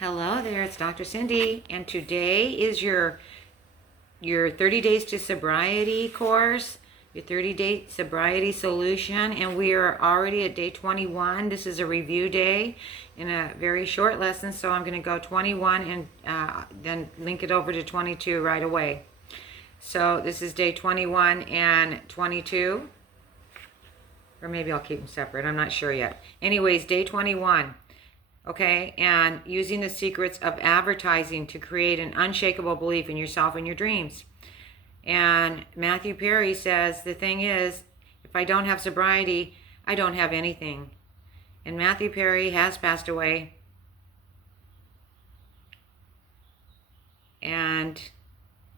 Hello there, it's Dr. Cindy, and today is your 30 days to sobriety course, your 30-day sobriety solution, and we are already at day 21. This is a review day in a very short lesson, so I'm going to go 21 and then link it over to 22 right away. So this is day 21 and 22, or maybe I'll keep them separate, I'm not sure yet. Anyways, day 21. Okay, and using the secrets of advertising to create an unshakable belief in yourself and your dreams. And Matthew Perry says, the thing is, if I don't have sobriety, I don't have anything. And Matthew Perry has passed away. And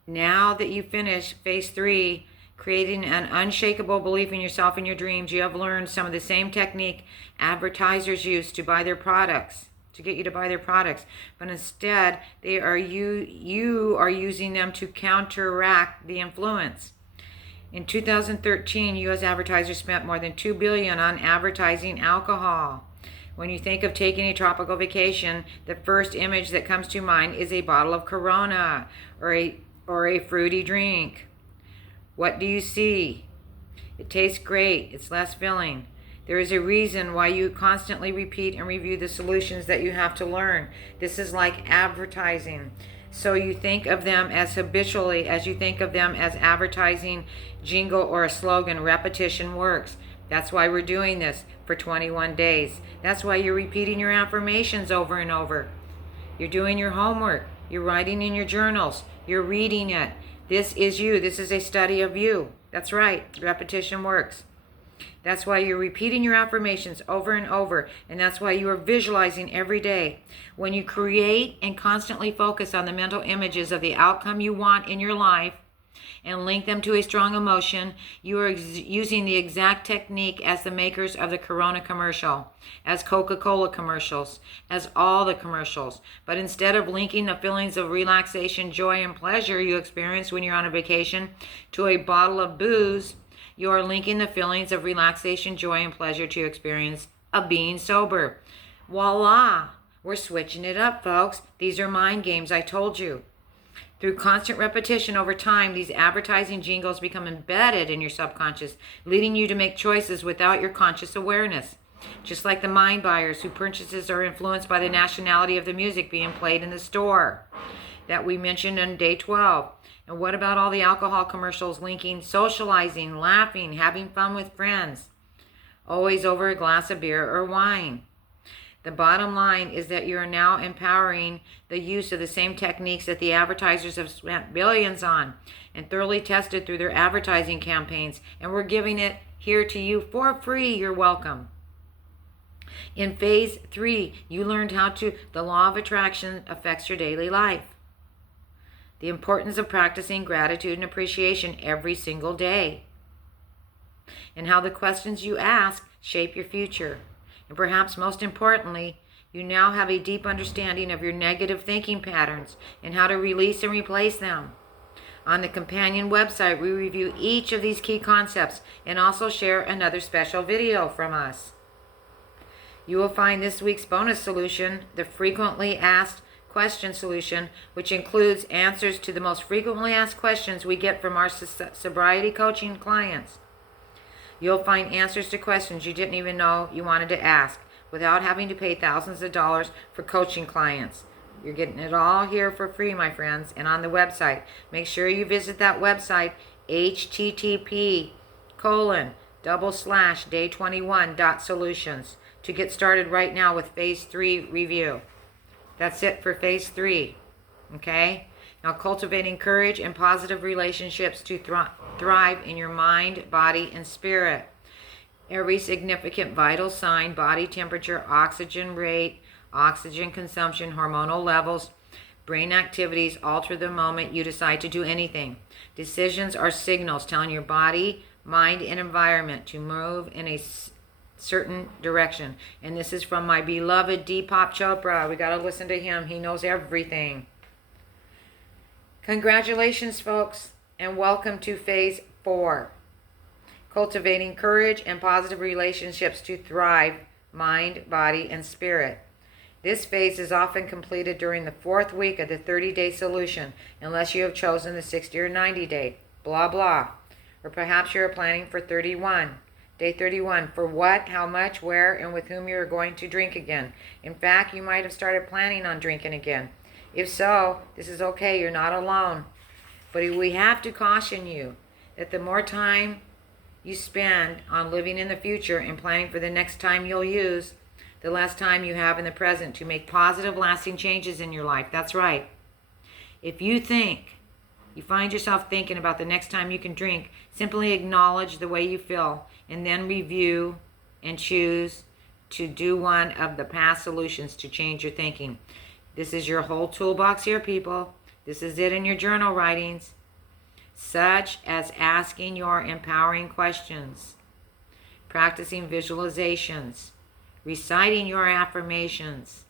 now that you finish phase 3, creating an unshakable belief in yourself and your dreams, you have learned some of the same technique advertisers use to buy their products, to get you to buy their products, but instead you are using them to counteract the influence. In 2013, U.S. advertisers spent more than $2 billion on advertising alcohol. When you think of taking a tropical vacation, the first image that comes to mind is a bottle of Corona or a fruity drink. What do you see? It tastes great. It's less filling. There is a reason why you constantly repeat and review the solutions that you have to learn. This is like advertising. So you think of them as habitually as you think of them as advertising jingle or a slogan. Repetition works. That's why we're doing this for 21 days. That's why you're repeating your affirmations over and over. You're doing your homework. You're writing in your journals. You're reading it. This is you. This is a study of you. That's right. Repetition works. That's why you're repeating your affirmations over and over, and that's why you are visualizing every day. When you create and constantly focus on the mental images of the outcome you want in your life and link them to a strong emotion, you are using the exact technique as the makers of the Corona commercial, as Coca-Cola commercials, as all the commercials. But instead of linking the feelings of relaxation, joy, and pleasure you experience when you're on a vacation to a bottle of booze, you are linking the feelings of relaxation, joy, and pleasure to your experience of being sober. Voila! We're switching it up, folks. These are mind games, I told you. Through constant repetition over time, these advertising jingles become embedded in your subconscious, leading you to make choices without your conscious awareness. Just like the mind buyers whose purchases are influenced by the nationality of the music being played in the store that we mentioned on day 12. And what about all the alcohol commercials linking socializing, laughing, having fun with friends, always over a glass of beer or wine? The bottom line is that you are now empowering the use of the same techniques that the advertisers have spent billions on and thoroughly tested through their advertising campaigns, and we're giving it here to you for free. You're welcome. In phase 3, you learned how the law of attraction affects your daily life. The importance of practicing gratitude and appreciation every single day, and how the questions you ask shape your future. And perhaps most importantly, you now have a deep understanding of your negative thinking patterns and how to release and replace them. On the companion website, we review each of these key concepts and also share another special video from us. You will find this week's bonus solution, the frequently asked question solution, which includes answers to the most frequently asked questions we get from our sobriety coaching clients. You'll find answers to questions you didn't even know you wanted to ask without having to pay thousands of dollars for coaching clients. You're getting it all here for free, my friends, and on the website. Make sure you visit that website, http://day21.solutions, to get started right now with phase 3 review. That's it for phase 3. Okay? Now, cultivating courage and positive relationships to thrive in your mind, body, and spirit. Every significant vital sign, body temperature, oxygen rate, oxygen consumption, hormonal levels, brain activities alter the moment you decide to do anything. Decisions are signals telling your body, mind, and environment to move in a certain direction. And this is from my beloved Deepak Chopra. We got to listen to him. He knows everything. Congratulations, folks, and welcome to phase 4. Cultivating courage and positive relationships to thrive, mind, body, and spirit. This phase is often completed during the 4th week of the 30-day solution, unless you have chosen the 60 or 90-day. Blah, blah. Or perhaps you are planning for 31. Day 31, for what, how much, where, and with whom you are going to drink again. In fact, you might have started planning on drinking again. If so, this is okay, you're not alone. But we have to caution you that the more time you spend on living in the future and planning for the next time you'll use, the less time you have in the present to make positive, lasting changes in your life. That's right. If you find yourself thinking about the next time you can drink, simply acknowledge the way you feel and then review and choose to do one of the past solutions to change your thinking. This is your whole toolbox here, people. This is it in your journal writings, such as asking your empowering questions, practicing visualizations, reciting your affirmations,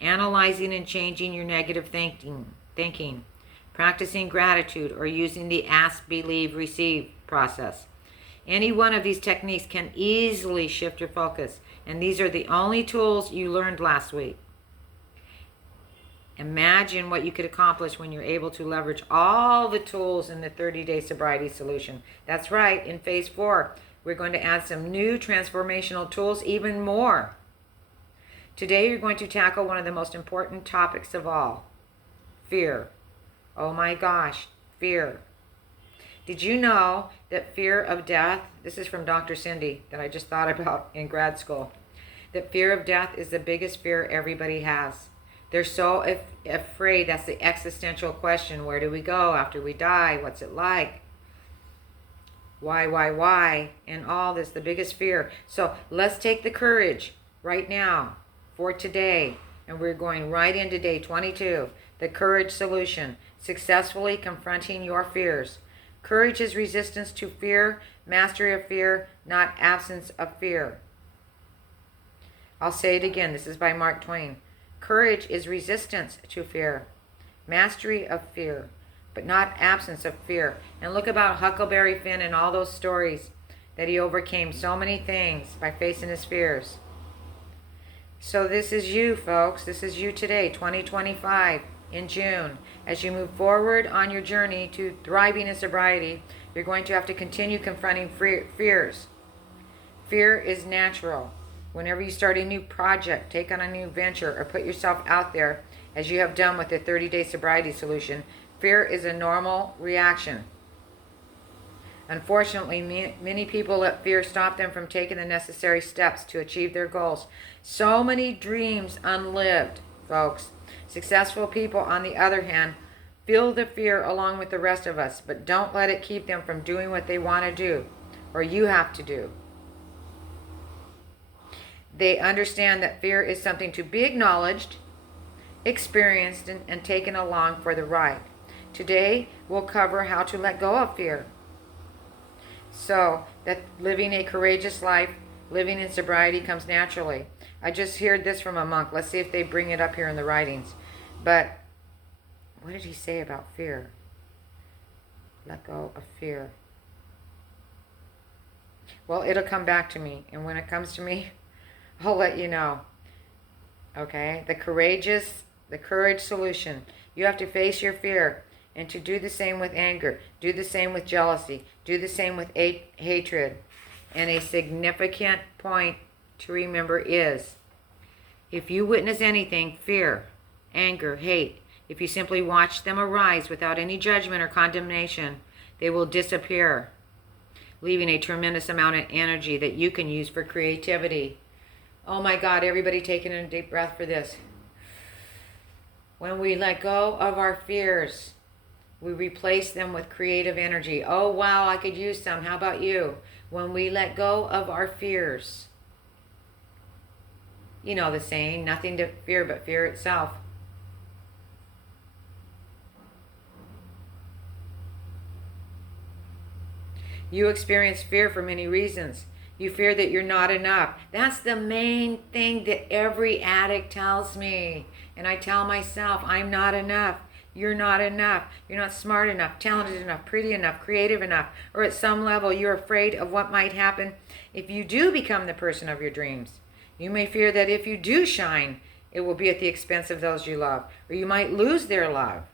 analyzing and changing your negative thinking, practicing gratitude, or using the ask, believe, receive process. Any one of these techniques can easily shift your focus, and these are the only tools you learned last week. Imagine what you could accomplish when you're able to leverage all the tools in the 30-day sobriety solution. That's right, in phase 4, we're going to add some new transformational tools, even more. Today, you're going to tackle one of the most important topics of all, fear. Oh my gosh, fear. Did you know that fear of death, this is from Dr. Cindy that I just thought about in grad school, that fear of death is the biggest fear everybody has. They're so afraid. That's the existential question. Where do we go after we die? What's it like? Why? And all this, the biggest fear. So let's take the courage right now for today. And we're going right into day 22. The courage solution. Successfully confronting your fears. Courage is resistance to fear, mastery of fear, not absence of fear. I'll say it again. This is by Mark Twain. Courage is resistance to fear, mastery of fear, but not absence of fear. And look about Huckleberry Finn and all those stories that he overcame so many things by facing his fears. So this is you, folks. This is you today, 2025, in June. As you move forward on your journey to thriving in sobriety, you're going to have to continue confronting fears. Fear is natural. Whenever you start a new project, take on a new venture, or put yourself out there, as you have done with the 30-day sobriety solution, fear is a normal reaction. Unfortunately, many people let fear stop them from taking the necessary steps to achieve their goals. So many dreams unlived, folks. Successful people, on the other hand, feel the fear along with the rest of us, but don't let it keep them from doing what they want to do, or you have to do. They understand that fear is something to be acknowledged, experienced, and taken along for the ride. Today, we'll cover how to let go of fear, so that living a courageous life, living in sobriety, comes naturally. I just heard this from a monk. Let's see if they bring it up here in the writings. But what did he say about fear? Let go of fear. Well, it'll come back to me, and when it comes to me, I'll let you know. Okay? The courage solution. You have to face your fear, and to do the same with anger. Do the same with jealousy. Do the same with hatred. And a significant point to remember is, if you witness anything, fear, anger, hate, if you simply watch them arise without any judgment or condemnation, they will disappear, leaving a tremendous amount of energy that you can use for creativity. Oh my God, everybody taking a deep breath for this. When we let go of our fears, we replace them with creative energy. Oh wow, I could use some. How about you? When we let go of our fears, you know the saying, nothing to fear but fear itself. You experience fear for many reasons. You fear that you're not enough. That's the main thing that every addict tells me. And I tell myself, I'm not enough. You're not enough. You're not smart enough, talented enough, pretty enough, creative enough. Or at some level, you're afraid of what might happen if you do become the person of your dreams. You may fear that if you do shine, It will be at the expense of those you love, or you might lose their love.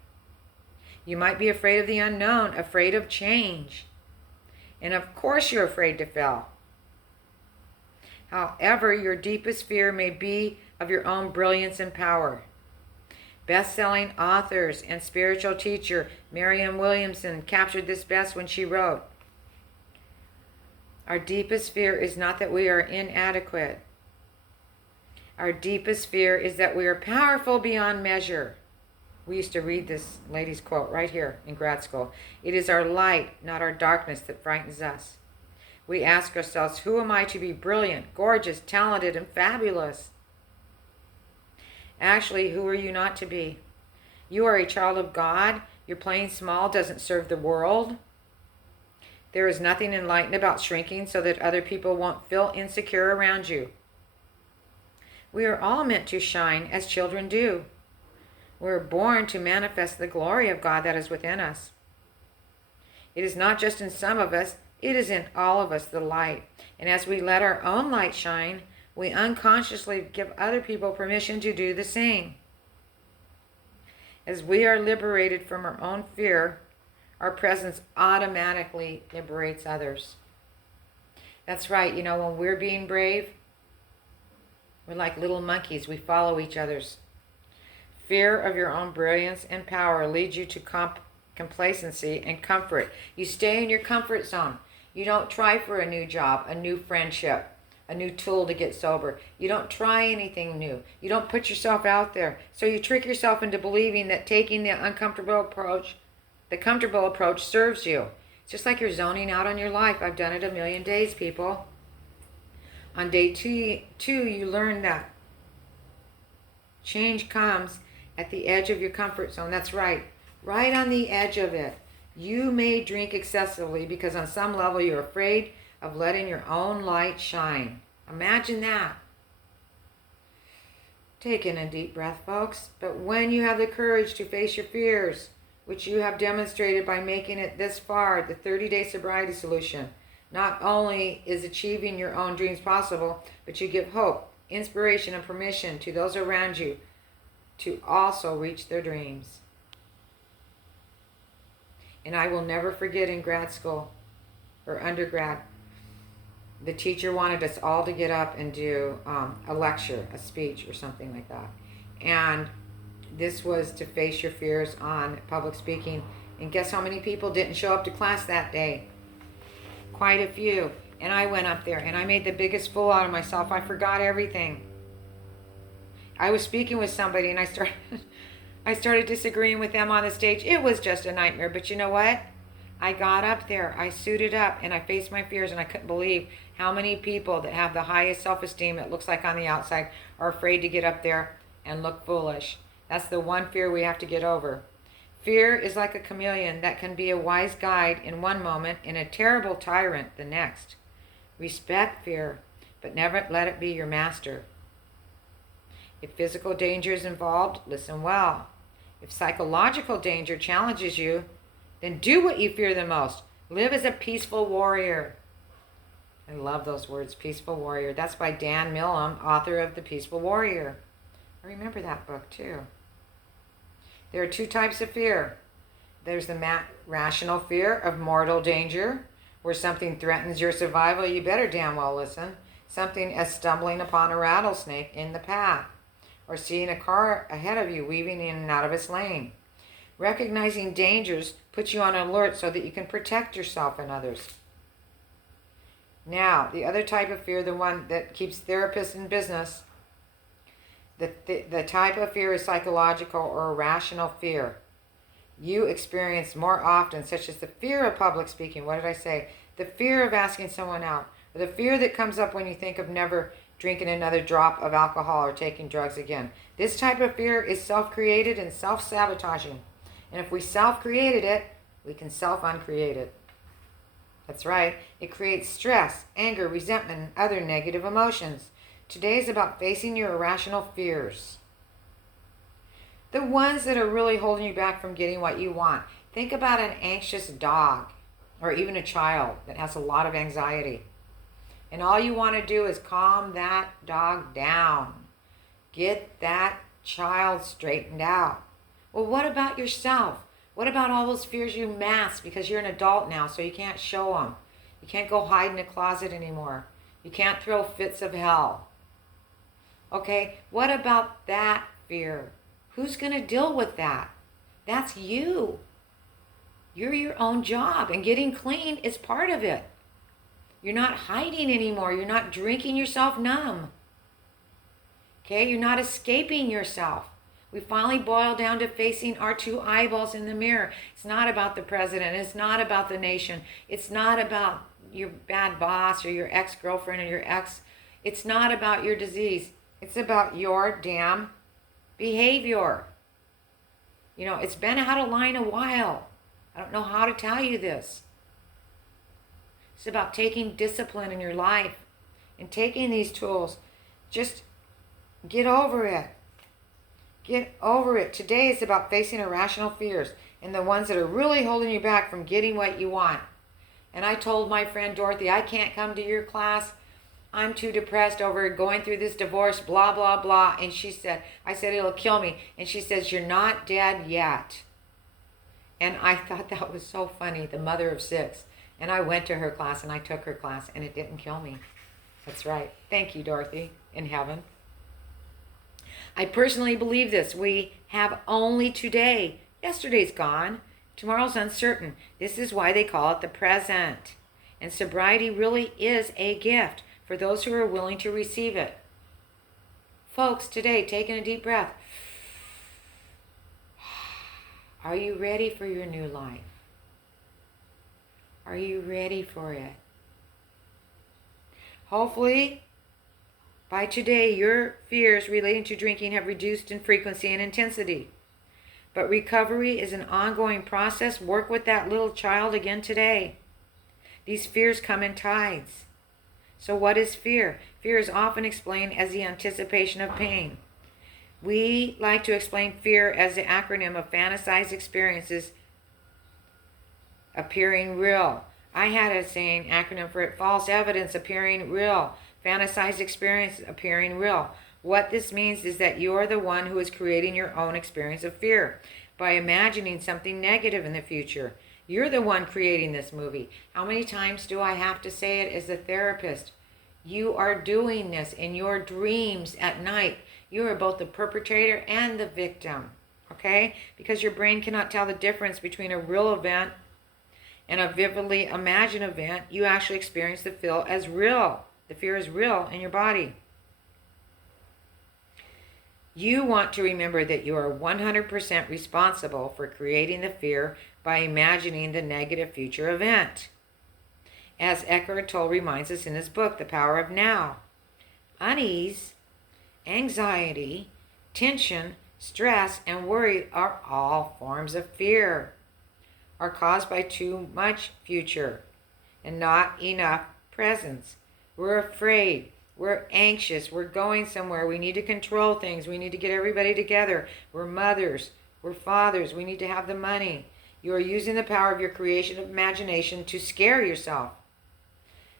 You might be afraid of the unknown, afraid of change. And of course you're afraid to fail. However, your deepest fear may be of your own brilliance and power. Best-selling authors and spiritual teacher Marianne Williamson captured this best when she wrote, "Our deepest fear is not that we are inadequate. Our deepest fear is that we are powerful beyond measure." We used to read this lady's quote right here in grad school. "It is our light, not our darkness, that frightens us." We ask ourselves, who am I to be brilliant, gorgeous, talented, and fabulous? Actually, who are you not to be? You are a child of God. Your playing small doesn't serve the world. There is nothing enlightened about shrinking so that other people won't feel insecure around you. We are all meant to shine as children do. We're born to manifest the glory of God that is within us. It is not just in some of us, it is in all of us, the light. And as we let our own light shine, we unconsciously give other people permission to do the same. As we are liberated from our own fear, our presence automatically liberates others. That's right, when we're being brave, we're like little monkeys. We follow each other's. Fear of your own brilliance and power leads you to complacency and comfort. You stay in your comfort zone. You don't try for a new job, a new friendship, a new tool to get sober. You don't try anything new. You don't put yourself out there. So you trick yourself into believing that taking the comfortable approach serves you. It's just like you're zoning out on your life. I've done it a million days, people. On day two, you learn that change comes at the edge of your comfort zone. That's right on the edge of it. You may drink excessively because on some level you're afraid of letting your own light shine. Imagine that. Take in a deep breath, folks. But when you have the courage to face your fears, which you have demonstrated by making it this far, the 30-day sobriety solution, not only is achieving your own dreams possible, but you give hope, inspiration, and permission to those around you to also reach their dreams. And I will never forget in grad school or undergrad, the teacher wanted us all to get up and do a lecture, a speech or something like that. And this was to face your fears on public speaking. And guess how many people didn't show up to class that day? Quite a few. And I went up there and I made the biggest fool out of myself. I forgot everything. I was speaking with somebody and I started disagreeing with them on the stage. It was just a nightmare. But you know what? I got up there, I suited up, and I faced my fears, and I couldn't believe how many people that have the highest self-esteem, it looks like on the outside, are afraid to get up there and look foolish. That's the one fear we have to get over. Fear is like a chameleon that can be a wise guide in one moment and a terrible tyrant the next. Respect fear, but never let it be your master. If physical danger is involved, listen well. If psychological danger challenges you, then do what you fear the most. Live as a peaceful warrior. I love those words, peaceful warrior. That's by Dan Millham, author of The Peaceful Warrior. I remember that book too. There are two types of fear. There's the rational fear of mortal danger, where something threatens your survival. You better damn well listen. Something as stumbling upon a rattlesnake in the path, or seeing a car ahead of you weaving in and out of its lane. Recognizing dangers puts you on alert so that you can protect yourself and others. Now, the other type of fear, the one that keeps therapists in business, the type of fear is psychological or irrational fear. You experience more often, such as the fear of public speaking. What did I say? The fear of asking someone out, or the fear that comes up when you think of never drinking another drop of alcohol or taking drugs again. This type of fear is self-created and self-sabotaging. And if we self-created it, we can self-uncreate it. That's right. It creates stress, anger, resentment, and other negative emotions. Today is about facing your irrational fears. The ones that are really holding you back from getting what you want. Think about an anxious dog or even a child that has a lot of anxiety. And all you want to do is calm that dog down. Get that child straightened out. Well, what about yourself? What about all those fears you mask because you're an adult now, so you can't show them? You can't go hide in a closet anymore. You can't throw fits of hell. Okay, what about that fear? Who's going to deal with that? That's you. You're your own job, and getting clean is part of it. You're not hiding anymore. You're not drinking yourself numb. Okay, you're not escaping yourself. We finally boil down to facing our two eyeballs in the mirror. It's not about the president. It's not about the nation. It's not about your bad boss or your ex-girlfriend or your ex. It's not about your disease. It's about your damn behavior. You know, it's been out of line a while. I don't know how to tell you this. It's about taking discipline in your life and taking these tools. Just get over it. Get over it. Today is about facing irrational fears and the ones that are really holding you back from getting what you want. And I told my friend Dorothy, I can't come to your class. I'm too depressed over going through this divorce, blah, blah, blah. And she said, I said, it'll kill me. And she says, you're not dead yet. And I thought that was so funny, the mother of 6. And I went to her class and I took her class and it didn't kill me. That's right. Thank you, Dorothy, in heaven. I personally believe this. We have only today. Yesterday's gone. Tomorrow's uncertain. This is why they call it the present. And sobriety really is a gift for those who are willing to receive it. Folks, today, taking a deep breath. Are you ready for your new life? Are you ready for it? Hopefully, by today, your fears relating to drinking have reduced in frequency and intensity. But recovery is an ongoing process. Work with that little child again today. These fears come in tides. So what is fear? Fear is often explained as the anticipation of pain. We like to explain fear as the acronym of fantasized experiences appearing real. I had a saying acronym for it: false evidence appearing real, fantasized experience appearing real. What this means is that you're the one who is creating your own experience of fear by imagining something negative in the future. You're the one creating this movie. How many times do I have to say it as a therapist? You are doing this in your dreams at night. You are both the perpetrator and the victim, okay? Because your brain cannot tell the difference between a real event and a vividly imagined event. You actually experience the fear as real. The fear is real in your body. You want to remember that you are 100% responsible for creating the fear by imagining the negative future event. As Eckhart Tolle reminds us in his book, The Power of Now, unease, anxiety, tension, stress, and worry are all forms of fear, are caused by too much future and not enough presence. We're afraid. We're anxious. We're going somewhere. We need to control things. We need to get everybody together. We're mothers. We're fathers. We need to have the money. You are using the power of your creation of imagination to scare yourself.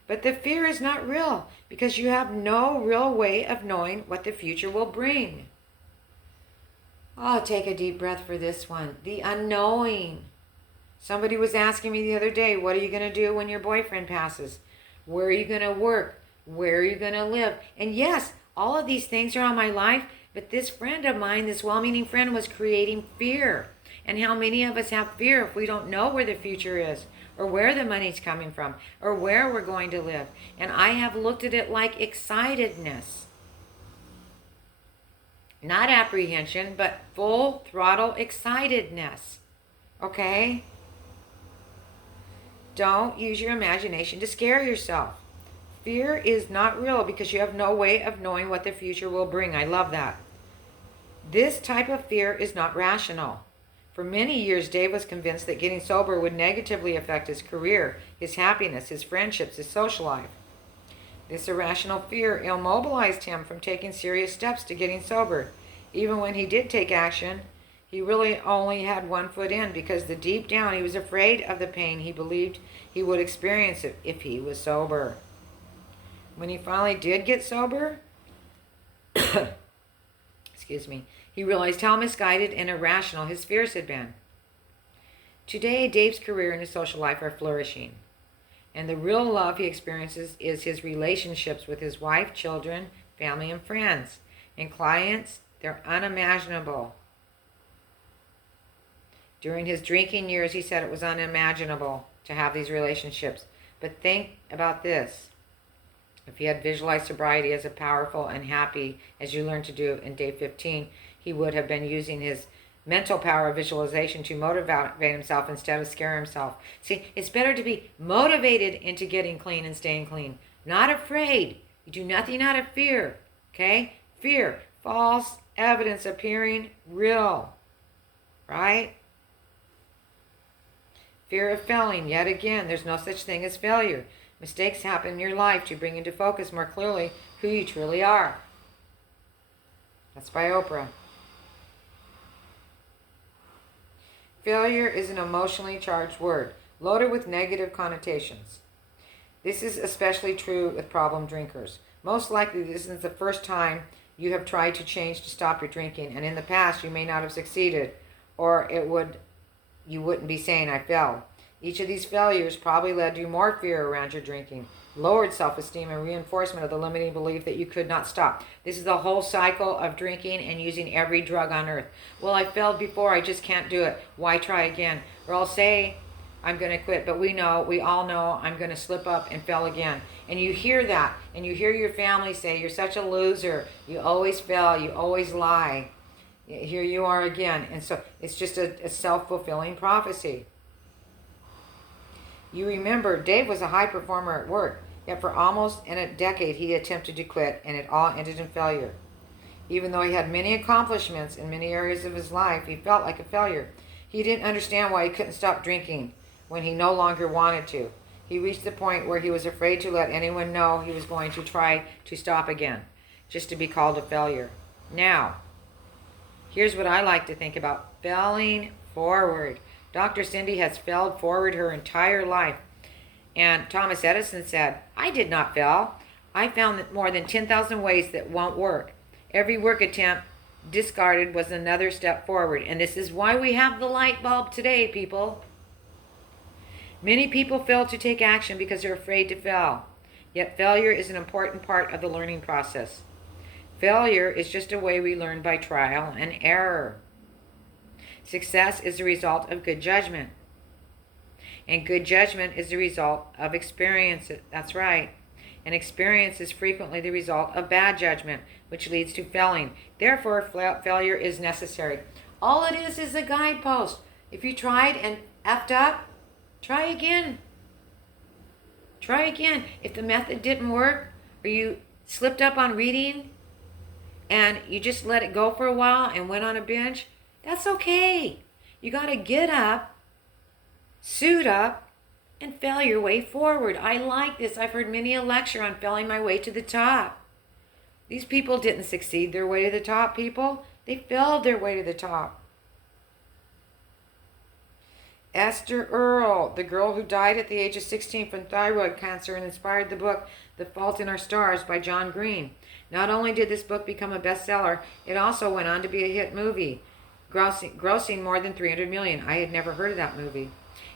But the fear is not real because you have no real way of knowing what the future will bring. Oh, take a deep breath for this one. The unknowing. Somebody was asking me the other day, what are you going to do when your boyfriend passes? Where are you going to work? Where are you going to live? And yes, all of these things are on my life, but this friend of mine, this well-meaning friend, was creating fear. And how many of us have fear if we don't know where the future is, or where the money's coming from, or where we're going to live? And I have looked at it like excitedness. Not apprehension, but full throttle excitedness. Okay? Don't use your imagination to scare yourself. Fear is not real because you have no way of knowing what the future will bring. I love that. This type of fear is not rational. For many years, Dave was convinced that getting sober would negatively affect his career, his happiness, his friendships, his social life. This irrational fear immobilized him from taking serious steps to getting sober. Even when he did take action, he really only had one foot in because deep down he was afraid of the pain he believed he would experience if he was sober. When he finally did get sober, he realized how misguided and irrational his fears had been. Today, Dave's career and his social life are flourishing. And the real love he experiences is his relationships with his wife, children, family, and friends. And clients, they're unimaginable. During his drinking years, he said it was unimaginable to have these relationships. But think about this. If he had visualized sobriety as a powerful and happy, as you learned to do in day 15, he would have been using his mental power of visualization to motivate himself instead of scare himself. See, it's better to be motivated into getting clean and staying clean, not afraid. You do nothing out of fear, okay? Fear, false evidence appearing real, right? Fear of failing, yet again, there's no such thing as failure. Mistakes happen in your life to bring into focus more clearly who you truly are. That's by Oprah. Failure is an emotionally charged word, loaded with negative connotations. This is especially true with problem drinkers. Most likely this isn't the first time you have tried to change to stop your drinking, and in the past you may not have succeeded, or you wouldn't be saying I failed. Each of these failures probably led to more fear around your drinking, lowered self-esteem, and reinforcement of the limiting belief that you could not stop. This is the whole cycle of drinking and using every drug on earth. Well, I failed before, I just can't do it. Why try again? Or I'll say I'm going to quit, but we all know I'm going to slip up and fail again. And you hear that, and you hear your family say, you're such a loser, you always fail, you always lie. Here you are again. And so it's just a self-fulfilling prophecy. You remember, Dave was a high performer at work, yet for almost a decade he attempted to quit, and it all ended in failure. Even though he had many accomplishments in many areas of his life, he felt like a failure. He didn't understand why he couldn't stop drinking when he no longer wanted to. He reached the point where he was afraid to let anyone know he was going to try to stop again, just to be called a failure. Now, here's what I like to think about: failing forward. Dr. Cindy has failed forward her entire life. And Thomas Edison said, I did not fail. I found that more than 10,000 ways that won't work. Every work attempt discarded was another step forward. And this is why we have the light bulb today, people. Many people fail to take action because they're afraid to fail. Yet failure is an important part of the learning process. Failure is just a way we learn by trial and error. Success is the result of good judgment. And good judgment is the result of experience. That's right. And experience is frequently the result of bad judgment, which leads to failing. Therefore, failure is necessary. All it is a guidepost. If you tried and effed up, try again. Try again. If the method didn't work, or you slipped up on reading, and you just let it go for a while and went on a binge, that's okay. You got to get up, suit up, and fail your way forward. I like this. I've heard many a lecture on failing my way to the top. These people didn't succeed their way to the top, people. They failed their way to the top. Esther Earle, the girl who died at the age of 16 from thyroid cancer, and inspired the book The Fault in Our Stars by John Green. Not only did this book become a bestseller, it also went on to be a hit movie, grossing more than $300 million. I had never heard of that movie.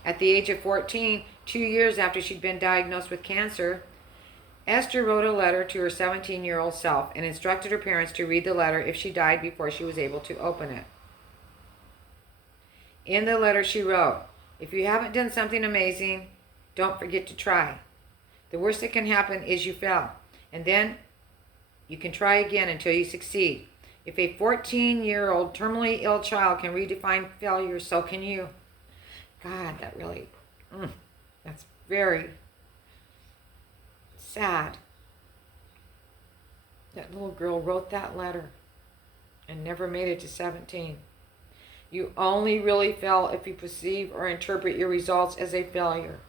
At the age of 14, 2 years after she'd been diagnosed with cancer, Esther wrote a letter to her 17-year-old self and instructed her parents to read the letter if she died before she was able to open it. In the letter she wrote, if you haven't done something amazing, don't forget to try. The worst that can happen is you fail, and then you can try again until you succeed. If a 14-year-old terminally ill child can redefine failure, so can you. God, that really, that's very sad. That little girl wrote that letter and never made it to 17. You only really fail if you perceive or interpret your results as a failure.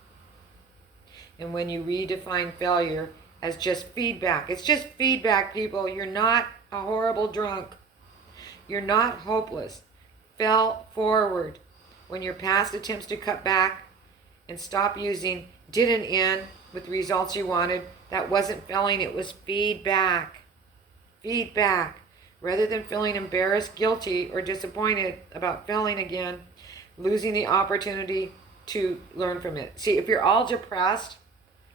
And when you redefine failure as just feedback, it's just feedback, people. You're not a horrible drunk. You're not hopeless. Fail forward. When your past attempts to cut back and stop using didn't end with the results you wanted, that wasn't failing, it was feedback. Feedback. Rather than feeling embarrassed, guilty, or disappointed about failing again, losing the opportunity to learn from it. See, if you're all depressed,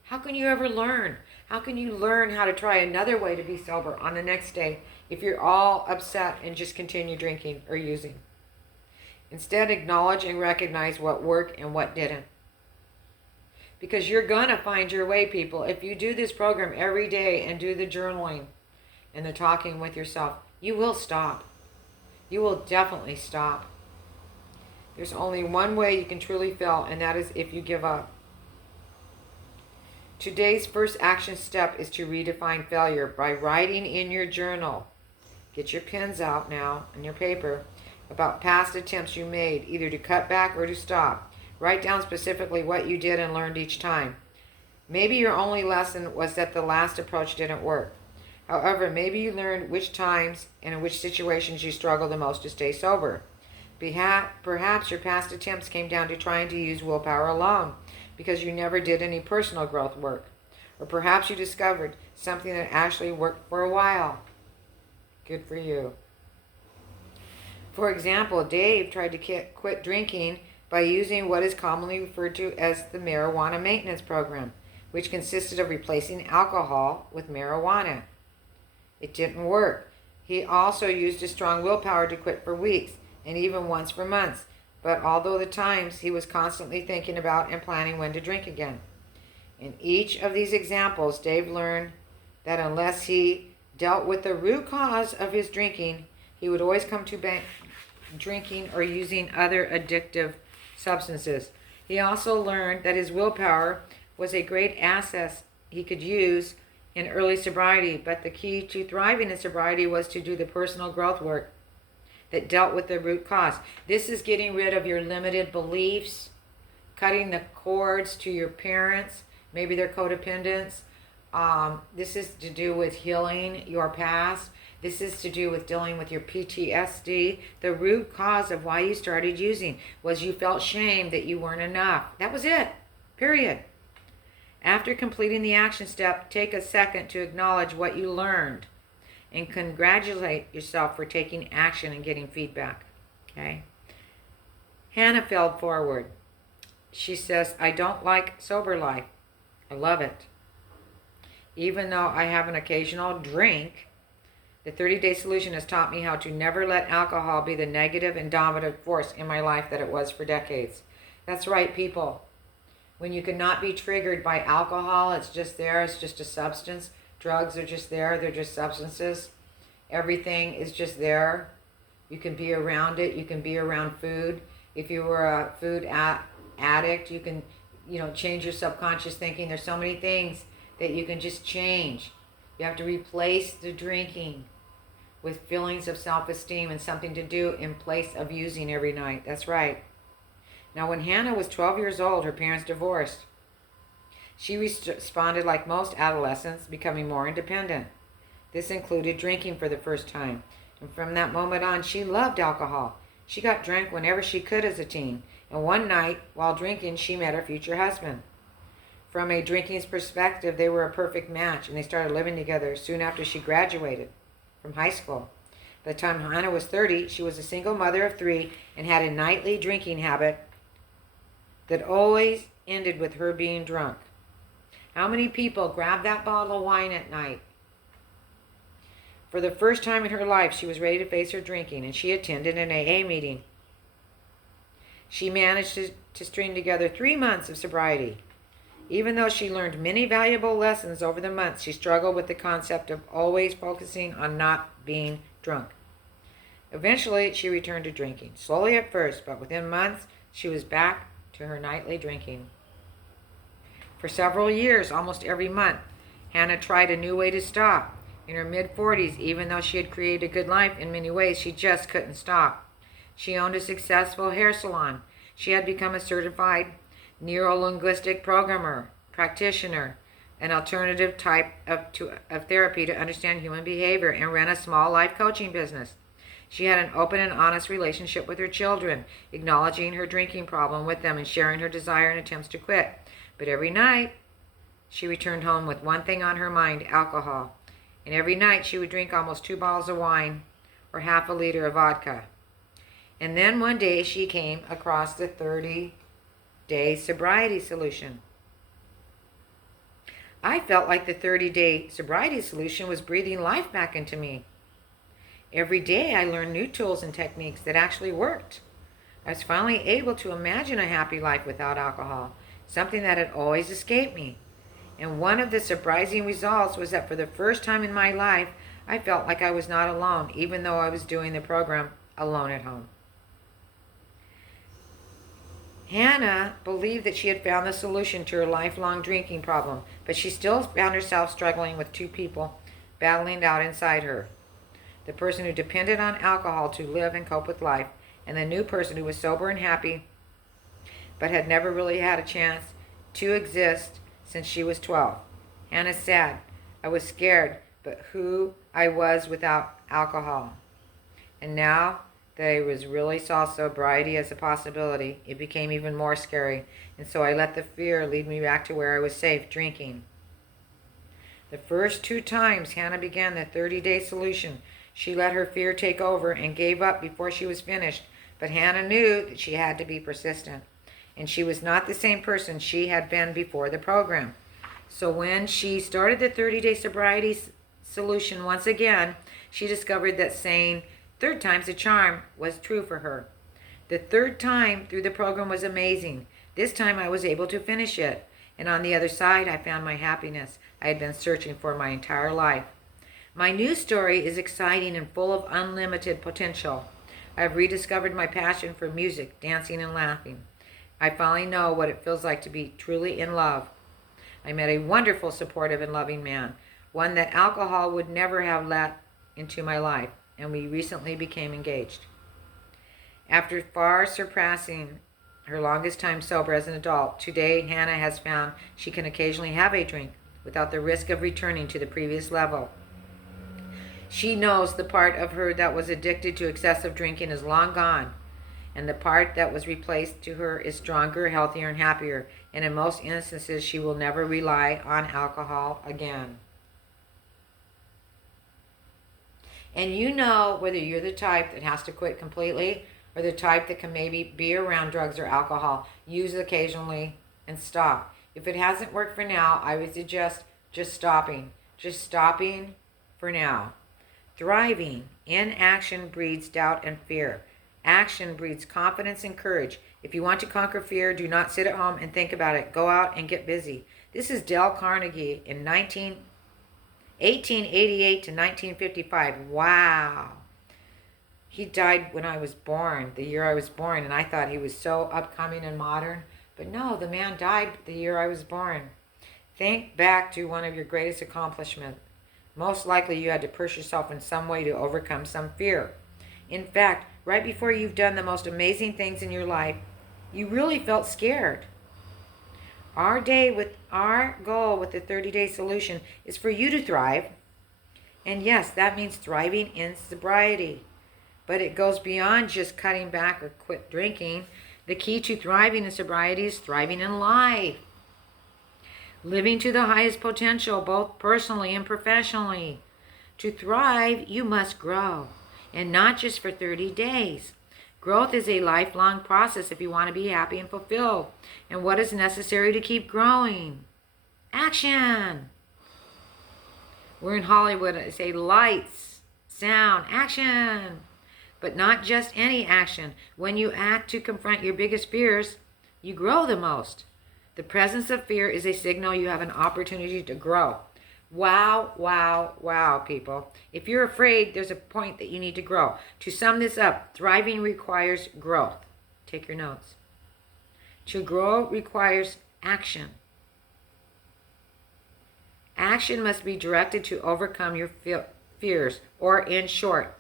how can you ever learn? How can you learn how to try another way to be sober on the next day if you're all upset and just continue drinking or using? Instead, acknowledge and recognize what worked and what didn't. Because you're going to find your way, people. If you do this program every day and do the journaling and the talking with yourself, you will stop. You will definitely stop. There's only one way you can truly fail, and that is if you give up. Today's first action step is to redefine failure by writing in your journal. Get your pens out now and your paper about past attempts you made, either to cut back or to stop. Write down specifically what you did and learned each time. Maybe your only lesson was that the last approach didn't work. However, maybe you learned which times and in which situations you struggle the most to stay sober. Perhaps your past attempts came down to trying to use willpower alone because you never did any personal growth work. Or perhaps you discovered something that actually worked for a while. Good for you. For example, Dave tried to quit drinking by using what is commonly referred to as the marijuana maintenance program, which consisted of replacing alcohol with marijuana. It didn't work. He also used a strong willpower to quit for weeks, and even once for months. But although the times he was constantly thinking about and planning when to drink again. In each of these examples, Dave learned that unless he dealt with the root cause of his drinking, he would always come to drinking or using other addictive substances. He also learned that his willpower was a great asset he could use in early sobriety, but the key to thriving in sobriety was to do the personal growth work that dealt with the root cause. This is getting rid of your limited beliefs, cutting the cords to your parents, maybe they're codependents. This is to do with healing your past. This is to do with dealing with your PTSD. The root cause of why you started using was you felt shame that you weren't enough. That was it, period. After completing the action step, take a second to acknowledge what you learned and congratulate yourself for taking action and getting feedback. Okay? Hannah failed forward. She says, I don't like sober life. I love it. Even though I have an occasional drink, the 30-day solution has taught me how to never let alcohol be the negative and dominant force in my life that it was for decades. That's right, people. When you cannot be triggered by alcohol, it's just there, it's just a substance. Drugs are just there, they're just substances. Everything is just there. You can be around it, you can be around food. If you were a food addict, you can, change your subconscious thinking. There's so many things that you can just change. You have to replace the drinking with feelings of self-esteem and something to do in place of using every night. That's right. Now, when Hannah was 12 years old, her parents divorced. She responded like most adolescents, becoming more independent. This included drinking for the first time. And from that moment on, she loved alcohol. She got drunk whenever she could as a teen. And one night, while drinking, she met her future husband. From a drinking perspective, they were a perfect match, and they started living together soon after she graduated from high school. By the time Hannah was 30, she was a single mother of 3 and had a nightly drinking habit that always ended with her being drunk. How many people grab that bottle of wine at night? For the first time in her life, she was ready to face her drinking, and she attended an AA meeting. She managed to string together 3 months of sobriety. Even though she learned many valuable lessons over the months, she struggled with the concept of always focusing on not being drunk. Eventually, she returned to drinking, slowly at first, but within months, she was back to her nightly drinking. For several years, almost every month, Hannah tried a new way to stop. In her mid-40s, even though she had created a good life in many ways, she just couldn't stop. She owned a successful hair salon. She had become a certified neuro-linguistic programmer, practitioner, an alternative type of therapy to understand human behavior, and ran a small life coaching business. She had an open and honest relationship with her children, acknowledging her drinking problem with them and sharing her desire and attempts to quit. But every night, she returned home with one thing on her mind, alcohol. And every night, she would drink almost 2 bottles of wine or half a liter of vodka. And then one day she came across the 30-day sobriety solution. I felt like the 30-day sobriety solution was breathing life back into me. Every day I learned new tools and techniques that actually worked. I was finally able to imagine a happy life without alcohol, something that had always escaped me. And one of the surprising results was that for the first time in my life, I felt like I was not alone, even though I was doing the program alone at home. Hannah believed that she had found the solution to her lifelong drinking problem, but she still found herself struggling with two people battling out inside her. The person who depended on alcohol to live and cope with life, and the new person who was sober and happy, but had never really had a chance to exist since she was 12. Hannah said, I was scared, but who I was without alcohol. And now that I really saw sobriety as a possibility, it became even more scary, and so I let the fear lead me back to where I was safe, drinking. The first 2 times Hannah began the 30-day solution, she let her fear take over and gave up before she was finished, but Hannah knew that she had to be persistent, and she was not the same person she had been before the program. So when she started the 30-day sobriety solution once again, she discovered that saying, 3rd time's a charm, was true for her. The 3rd time through the program was amazing. This time I was able to finish it. And on the other side, I found my happiness I had been searching for my entire life. My new story is exciting and full of unlimited potential. I have rediscovered my passion for music, dancing, and laughing. I finally know what it feels like to be truly in love. I met a wonderful, supportive, and loving man, one that alcohol would never have let into my life, and we recently became engaged. After far surpassing her longest time sober as an adult, today Hannah has found she can occasionally have a drink without the risk of returning to the previous level. She knows the part of her that was addicted to excessive drinking is long gone, and the part that was replaced to her is stronger, healthier, and happier, and in most instances she will never rely on alcohol again. And you know whether you're the type that has to quit completely or the type that can maybe be around drugs or alcohol, use it occasionally, and stop. If it hasn't worked for now, I would suggest just stopping. Just stopping for now. Thriving in action breeds doubt and fear. Action breeds confidence and courage. If you want to conquer fear, do not sit at home and think about it. Go out and get busy. This is Dale Carnegie in 1888 to 1955. Wow. He died when I was born, the year I was born, and I thought he was so upcoming and modern. But no, the man died the year I was born. Think back to one of your greatest accomplishments. Most likely you had to push yourself in some way to overcome some fear. In fact, right before you've done the most amazing things in your life, you really felt scared. Our goal with the 30-day solution is for you to thrive. And yes, that means thriving in sobriety. But it goes beyond just cutting back or quit drinking. The key to thriving in sobriety is thriving in life. Living to the highest potential, both personally and professionally. To thrive, you must grow. And not just for 30 days. Growth is a lifelong process if you want to be happy and fulfilled. And what is necessary to keep growing? Action! We're in Hollywood. I say lights, sound, action! But not just any action. When you act to confront your biggest fears, you grow the most. The presence of fear is a signal you have an opportunity to grow. Wow, wow, wow, people. If you're afraid, there's a point that you need to grow. To sum this up, thriving requires growth. Take your notes. To grow requires action. Action must be directed to overcome your fears, or in short,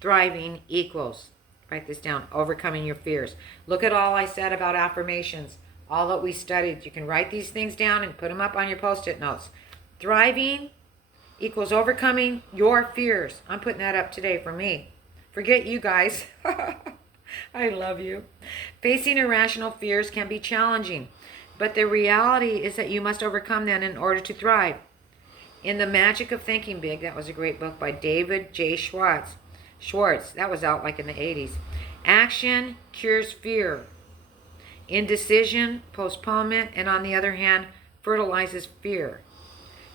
thriving equals, write this down, overcoming your fears. Look at all I said about affirmations, all that we studied. You can write these things down and put them up on your Post-it notes. Thriving equals overcoming your fears. I'm putting that up today for me. Forget you guys. I love you. Facing irrational fears can be challenging, but the reality is that you must overcome them in order to thrive. In The Magic of Thinking Big, that was a great book by David J. Schwartz, Schwartz, that was out like in the 80s. Action cures fear. Indecision, postponement, and on the other hand, fertilizes fear.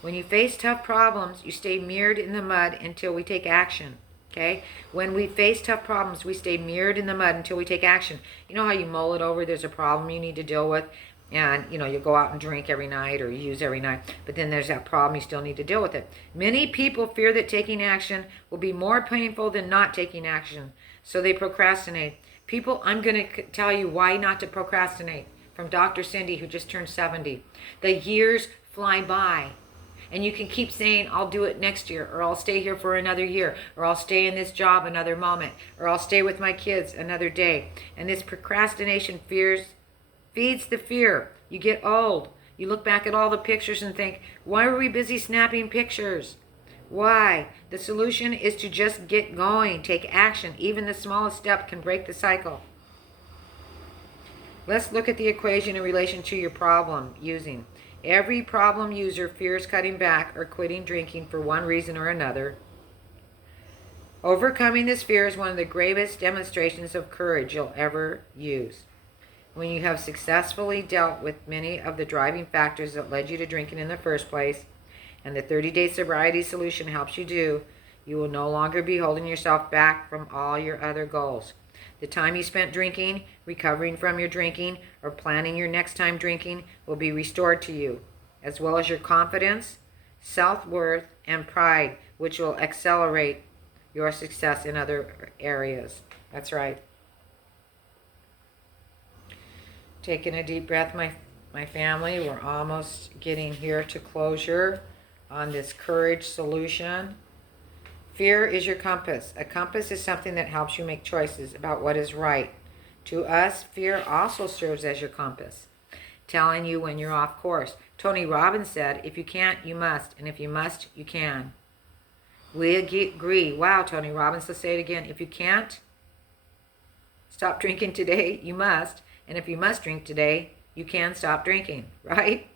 When you face tough problems, you stay mirrored in the mud until we take action. Okay? When we face tough problems, we stay mirrored in the mud until we take action. You know how you mull it over? There's a problem you need to deal with, and you go out and drink every night or you use every night, but then there's that problem, you still need to deal with it. Many people fear that taking action will be more painful than not taking action, so they procrastinate. People, I'm going to tell you why not to procrastinate from Dr. Cindy, who just turned 70. The years fly by. And you can keep saying, I'll do it next year, or I'll stay here for another year, or I'll stay in this job another moment, or I'll stay with my kids another day. And this procrastination feeds the fear. You get old. You look back at all the pictures and think, why were we busy snapping pictures? Why? The solution is to just get going, take action. Even the smallest step can break the cycle. Let's look at the equation in relation to your problem using. Every problem user fears cutting back or quitting drinking for one reason or another. Overcoming this fear is one of the gravest demonstrations of courage you'll ever use. When you have successfully dealt with many of the driving factors that led you to drinking in the first place, and the 30-day sobriety solution helps you do, you will no longer be holding yourself back from all your other goals. The time you spent drinking, recovering from your drinking, or planning your next time drinking will be restored to you, as well as your confidence, self-worth, and pride, which will accelerate your success in other areas. That's right. Taking a deep breath, my family. We're almost getting here to closure on this courage solution. Fear is your compass. A compass is something that helps you make choices about what is right. To us, fear also serves as your compass, telling you when you're off course. Tony Robbins said, if you can't, you must. And if you must, you can. We agree. Wow, Tony Robbins, let's say it again. If you can't stop drinking today, you must. And if you must drink today, you can stop drinking, right?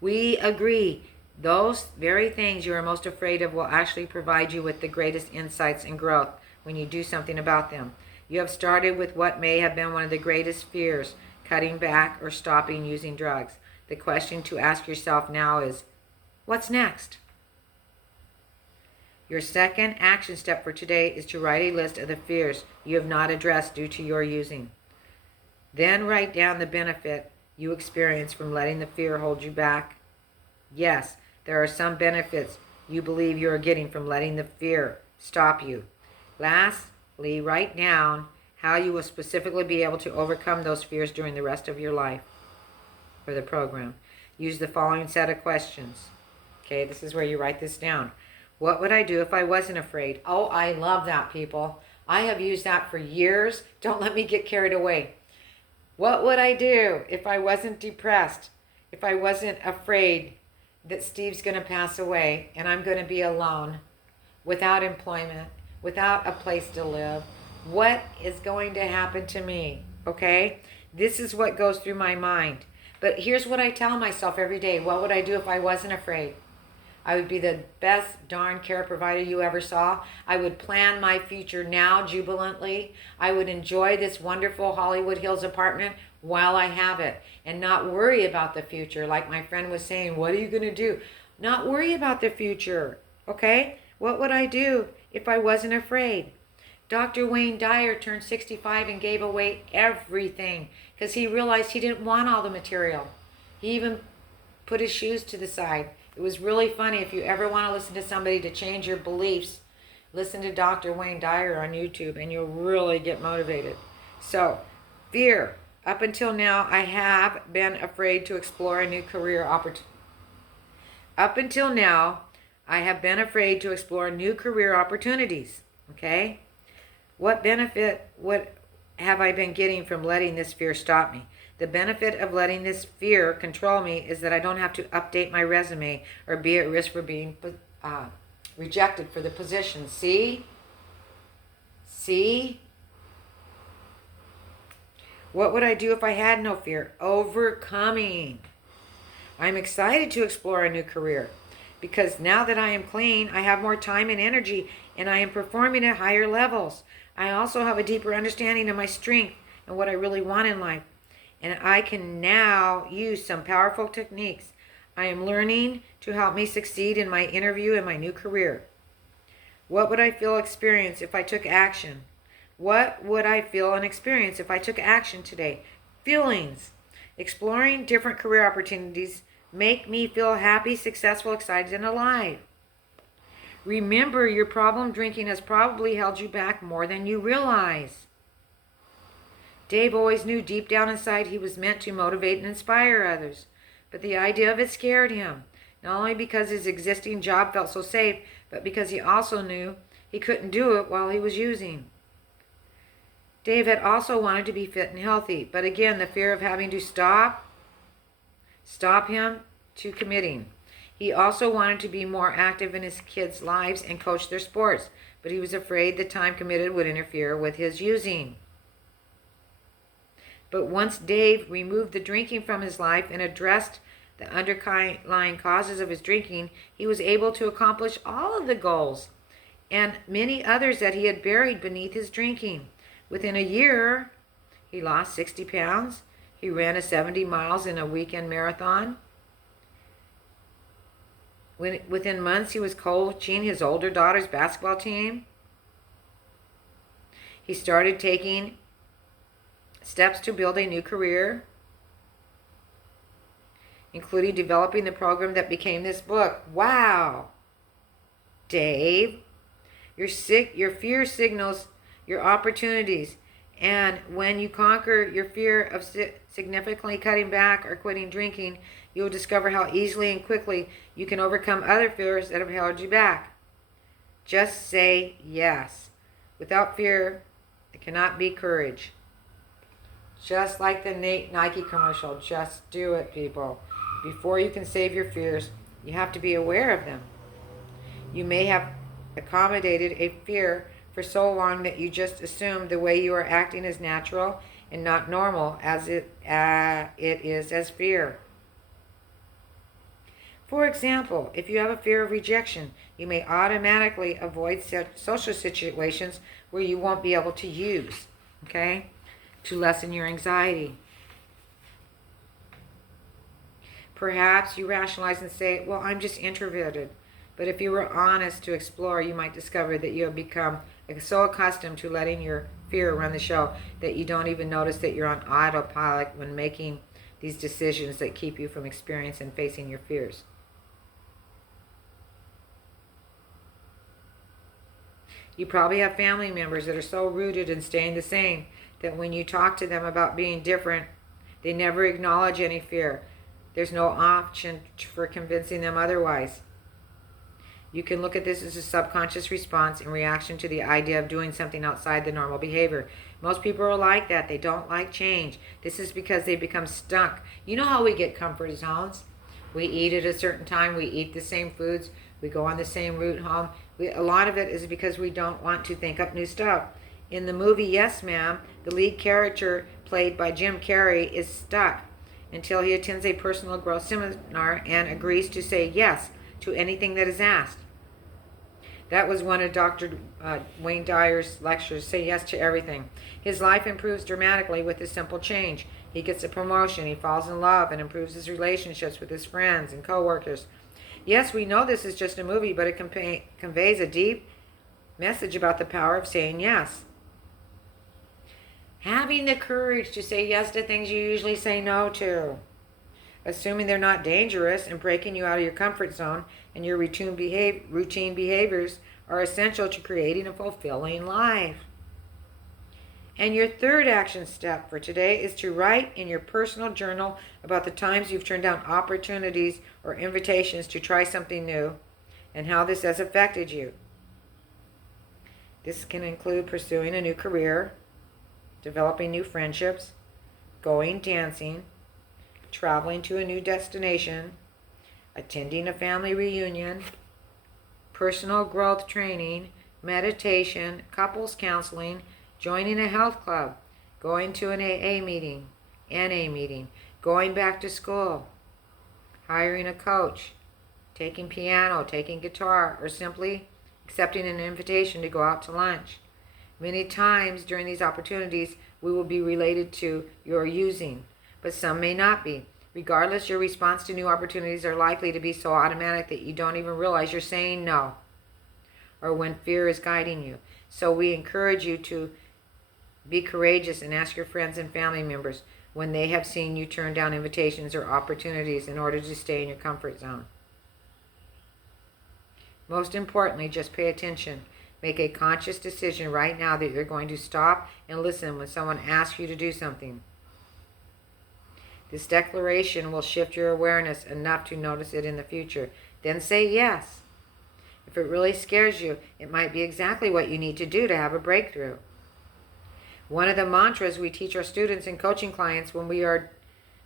We agree. Those very things you are most afraid of will actually provide you with the greatest insights and growth when you do something about them. You have started with what may have been one of the greatest fears, cutting back or stopping using drugs. The question to ask yourself now is, what's next? Your second action step for today is to write a list of the fears you have not addressed due to your using. Then write down the benefit you experience from letting the fear hold you back. Yes, there are some benefits you believe you are getting from letting the fear stop you. Lastly, write down how you will specifically be able to overcome those fears during the rest of your life for the program. Use the following set of questions. Okay, this is where you write this down. What would I do if I wasn't afraid? Oh, I love that, people. I have used that for years. Don't let me get carried away. What would I do if I wasn't depressed? If I wasn't afraid that Steve's going to pass away and I'm going to be alone, without employment, without a place to live? What is going to happen to me? Okay? This is what goes through my mind. But here's what I tell myself every day. What would I do if I wasn't afraid? I would be the best darn care provider you ever saw. I would plan my future now jubilantly. I would enjoy this wonderful Hollywood Hills apartment while I have it and not worry about the future. Like my friend was saying, what are you going to do? Not worry about the future, okay? What would I do if I wasn't afraid? Dr. Wayne Dyer turned 65 and gave away everything because he realized he didn't want all the material. He even put his shoes to the side. It was really funny. If you ever want to listen to somebody to change your beliefs, listen to Dr. Wayne Dyer on YouTube and you'll really get motivated. So, fear. Up until now, I have been afraid to explore a new career opportunity. Up until now, I have been afraid to explore new career opportunities. Okay? What benefit have I been getting from letting this fear stop me? The benefit of letting this fear control me is that I don't have to update my resume or be at risk for being rejected for the position. See? See? What would I do if I had no fear? Overcoming. I'm excited to explore a new career. because now that I am clean, I have more time and energy, and I am performing at higher levels. I also have a deeper understanding of my strength and what I really want in life. And I can now use some powerful techniques I am learning to help me succeed in my interview and my new career. What would I feel experience if I took action? What would I feel and experience if I took action today? Feelings. Exploring different career opportunities make me feel happy, successful, excited, and alive. Remember, your problem drinking has probably held you back more than you realize. Dave always knew deep down inside he was meant to motivate and inspire others, but the idea of it scared him, not only because his existing job felt so safe, but because he also knew he couldn't do it while he was using. Dave had also wanted to be fit and healthy, but again, the fear of having to stop him to committing. He also wanted to be more active in his kids' lives and coach their sports, but he was afraid the time committed would interfere with his using. But once Dave removed the drinking from his life and addressed the underlying causes of his drinking, he was able to accomplish all of the goals and many others that he had buried beneath his drinking. Within a year, he lost 60 pounds. He ran a 70 miles in a weekend marathon. Within months, he was coaching his older daughter's basketball team. He started taking steps to build a new career, including developing the program that became this book. Wow, Dave, your fear signals your opportunities, and when you conquer your fear of significantly cutting back or quitting drinking, you will discover how easily and quickly you can overcome other fears that have held you back. Just say yes. Without fear, there cannot be courage. Just like the Nike commercial, just do it, people. Before you can save your fears, you have to be aware of them. You may have accommodated a fear for so long that you just assume the way you are acting is natural and not normal as it is as fear. For example, if you have a fear of rejection, you may automatically avoid social situations where you won't be able to use, okay, to lessen your anxiety. Perhaps you rationalize and say, well, I'm just introverted. But if you were honest to explore, you might discover that you have become so accustomed to letting your fear run the show that you don't even notice that you're on autopilot when making these decisions that keep you from experiencing and facing your fears. You probably have family members that are so rooted in staying the same that when you talk to them about being different, they never acknowledge any fear. There's no option for convincing them otherwise. You can look at this as a subconscious response in reaction to the idea of doing something outside the normal behavior. Most people are like that. They don't like change. This is because they become stuck. You know how we get comfort zones? We eat at a certain time. We eat the same foods. We go on the same route home. A lot of it is because we don't want to think up new stuff. In the movie Yes Ma'am, the lead character played by Jim Carrey is stuck until he attends a personal growth seminar and agrees to say yes to anything that is asked. That was one of Dr. Wayne Dyer's lectures, Say Yes to Everything. His life improves dramatically with this simple change. He gets a promotion, he falls in love, and improves his relationships with his friends and co-workers. Yes, we know this is just a movie, but it conveys a deep message about the power of saying yes. Having the courage to say yes to things you usually say no to. Assuming they're not dangerous and breaking you out of your comfort zone and your routine behaviors are essential to creating a fulfilling life. And your third action step for today is to write in your personal journal about the times you've turned down opportunities or invitations to try something new and how this has affected you. This can include pursuing a new career, developing new friendships, going dancing, traveling to a new destination, attending a family reunion, personal growth training, meditation, couples counseling, joining a health club, going to an AA meeting, NA meeting, going back to school, hiring a coach, taking piano, taking guitar, or simply accepting an invitation to go out to lunch. Many times during these opportunities, we will be related to your using, but some may not be. Regardless, your response to new opportunities are likely to be so automatic that you don't even realize you're saying no, or when fear is guiding you. So we encourage you to be courageous and ask your friends and family members when they have seen you turn down invitations or opportunities in order to stay in your comfort zone. Most importantly, just pay attention. Make a conscious decision right now that you're going to stop and listen when someone asks you to do something. This declaration will shift your awareness enough to notice it in the future. Then say yes. If it really scares you, it might be exactly what you need to do to have a breakthrough. One of the mantras we teach our students and coaching clients when we are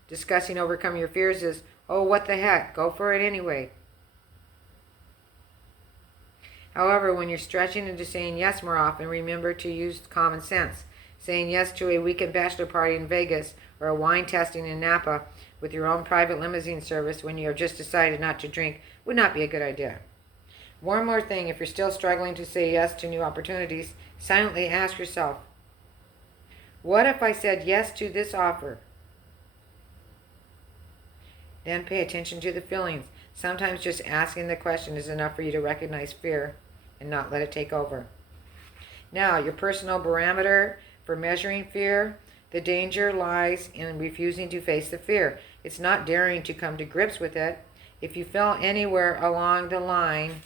discussing overcoming your fears is, oh, what the heck, go for it anyway. However, when you're stretching into saying yes more often, remember to use common sense. Saying yes to a weekend bachelor party in Vegas or a wine tasting in Napa with your own private limousine service when you have just decided not to drink would not be a good idea. One more thing, if you're still struggling to say yes to new opportunities, silently ask yourself, what if I said yes to this offer? Then pay attention to the feelings. Sometimes just asking the question is enough for you to recognize fear and not let it take over. Now, your personal barometer for measuring fear, the danger lies in refusing to face the fear. It's not daring to come to grips with it. If you fell anywhere along the line,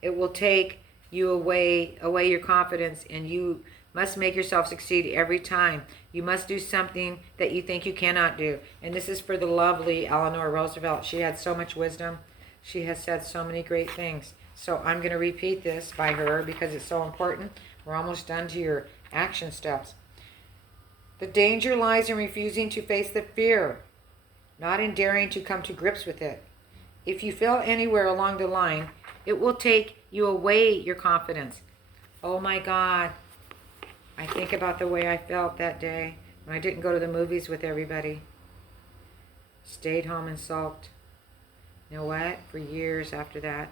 it will take you away your confidence, and you must make yourself succeed every time. You must do something that you think you cannot do. And this is for the lovely Eleanor Roosevelt. She had so much wisdom. She has said so many great things. So I'm going to repeat this by her because it's so important. We're almost done to your action steps. The danger lies in refusing to face the fear, not in daring to come to grips with it. If you fell anywhere along the line, it will take you away your confidence. Oh my God. I think about the way I felt that day when I didn't go to the movies with everybody. Stayed home and sulked. You know what? For years after that.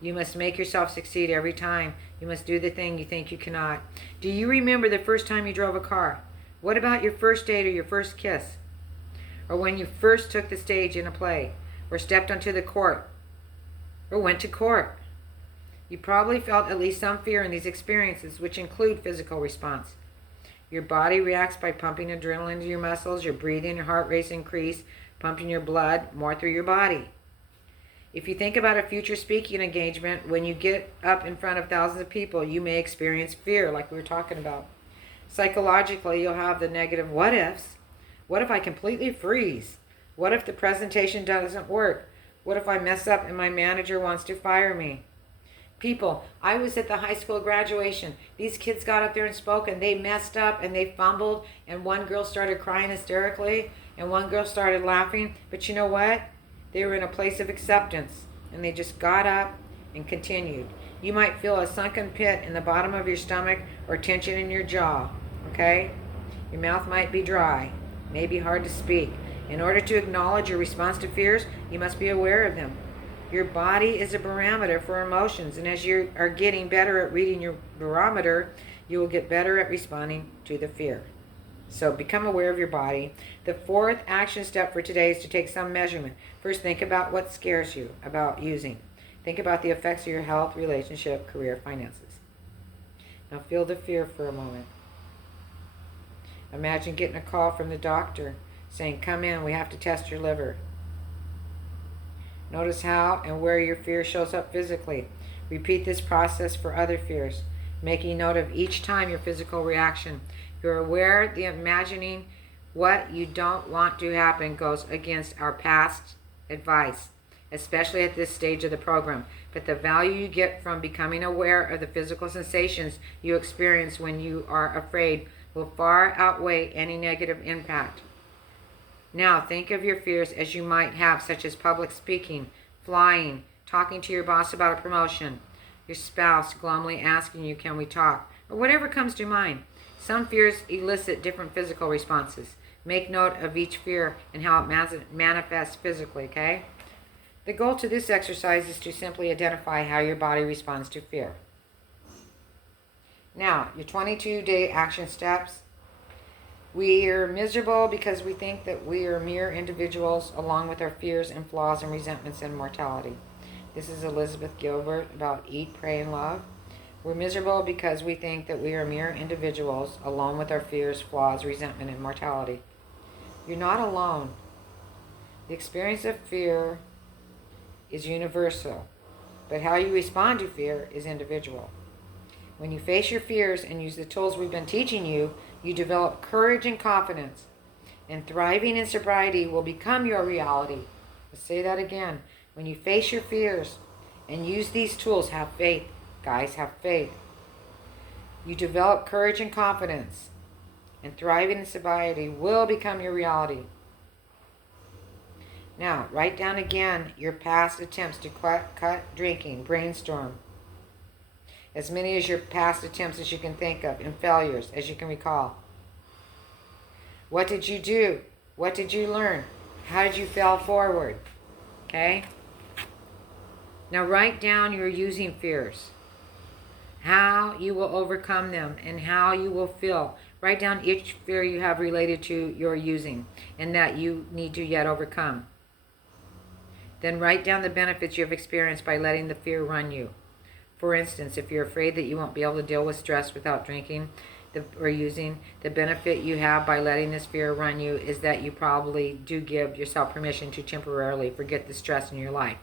You must make yourself succeed every time. You must do the thing you think you cannot. Do you remember the first time you drove a car? What about your first date or your first kiss? Or when you first took the stage in a play? Or stepped onto the court? Or went to court? You probably felt at least some fear in these experiences, which include physical response. Your body reacts by pumping adrenaline into your muscles, your breathing, your heart rate increase, pumping your blood more through your body. If you think about a future speaking engagement, when you get up in front of thousands of people, you may experience fear, like we were talking about. Psychologically, you'll have the negative what ifs. What if I completely freeze? What if the presentation doesn't work? What if I mess up and my manager wants to fire me? People, I was at the high school graduation. These kids got up there and spoke, and they messed up and they fumbled, and one girl started crying hysterically and one girl started laughing. But you know what? They were in a place of acceptance, and they just got up and continued. You might feel a sunken pit in the bottom of your stomach or tension in your jaw, okay? Your mouth might be dry, may be hard to speak. In order to acknowledge your response to fears, you must be aware of them. Your body is a barometer for emotions, and as you are getting better at reading your barometer, you will get better at responding to the fear. So become aware of your body. The fourth action step for today is to take some measurement. First, think about what scares you about using. Think about the effects of your health, relationship, career, finances. Now feel the fear for a moment. Imagine getting a call from the doctor saying, come in, we have to test your liver. Notice how and where your fear shows up physically. Repeat this process for other fears, making note of each time your physical reaction. You're aware the imagining what you don't want to happen goes against our past advice, especially at this stage of the program. But the value you get from becoming aware of the physical sensations you experience when you are afraid will far outweigh any negative impact. Now think of your fears as you might have, such as public speaking, flying, talking to your boss about a promotion, your spouse glumly asking you, can we talk, or whatever comes to mind. Some fears elicit different physical responses. Make note of each fear and how it manifests physically, okay? The goal to this exercise is to simply identify how your body responds to fear. Now, your 22-day action steps. We are miserable because we think that we are mere individuals along with our fears and flaws and resentments and mortality. This is Elizabeth Gilbert about Eat, Pray, and Love. We're miserable because we think that we are mere individuals along with our fears, flaws, resentment, and mortality. You're not alone. The experience of fear is universal, but how you respond to fear is individual. When you face your fears and use the tools we've been teaching you, you develop courage and confidence, and thriving in sobriety will become your reality. Let's say that again. When you face your fears and use these tools, have faith. Guys, have faith. You develop courage and confidence, and thriving in sobriety will become your reality. Now, write down again your past attempts to cut drinking. Brainstorm as many as your past attempts as you can think of, and failures as you can recall. What did you do? What did you learn? How did you fail forward? Okay? Now write down your using fears, how you will overcome them, and how you will feel. Write down each fear you have related to your using and that you need to yet overcome. Then write down the benefits you have experienced by letting the fear run you. For instance, if you're afraid that you won't be able to deal with stress without drinking or using, the benefit you have by letting this fear run you is that you probably do give yourself permission to temporarily forget the stress in your life.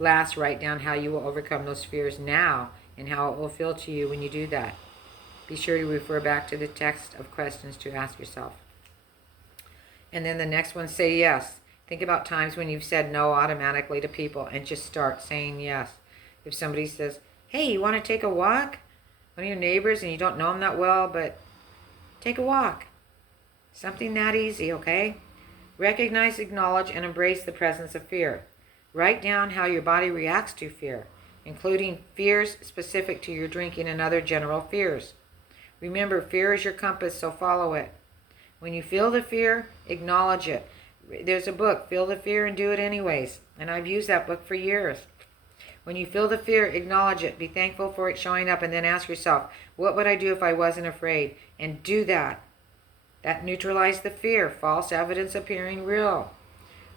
Last, write down how you will overcome those fears now and how it will feel to you when you do that. Be sure to refer back to the text of questions to ask yourself. And then the next one, say yes. Think about times when you've said no automatically to people and just start saying yes. If somebody says, hey, you want to take a walk? One of your neighbors, and you don't know them that well, but take a walk. Something that easy, okay? Recognize, acknowledge, and embrace the presence of fear. Write down how your body reacts to fear, including fears specific to your drinking and other general fears. Remember, fear is your compass, so follow it. When you feel the fear, acknowledge it. There's a book, Feel the Fear and Do It Anyways, and I've used that book for years. When you feel the fear, acknowledge it. Be thankful for it showing up, and then ask yourself, what would I do if I wasn't afraid? And do that. That neutralizes the fear, false evidence appearing real.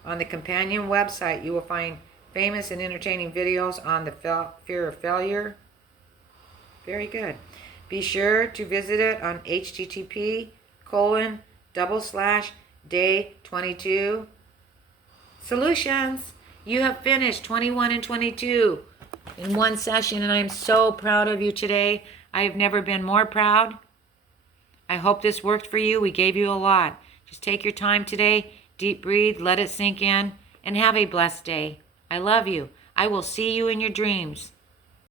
On the companion website, you will find famous and entertaining videos on the fear of failure. Very good. Be sure to visit it on http://day22 solutions. You have finished 21 and 22 in one session, and I am so proud of you today. I have never been more proud. I hope this worked for you. We gave you a lot. Just take your time today, deep breathe, let it sink in, and have a blessed day. I love you. I will see you in your dreams.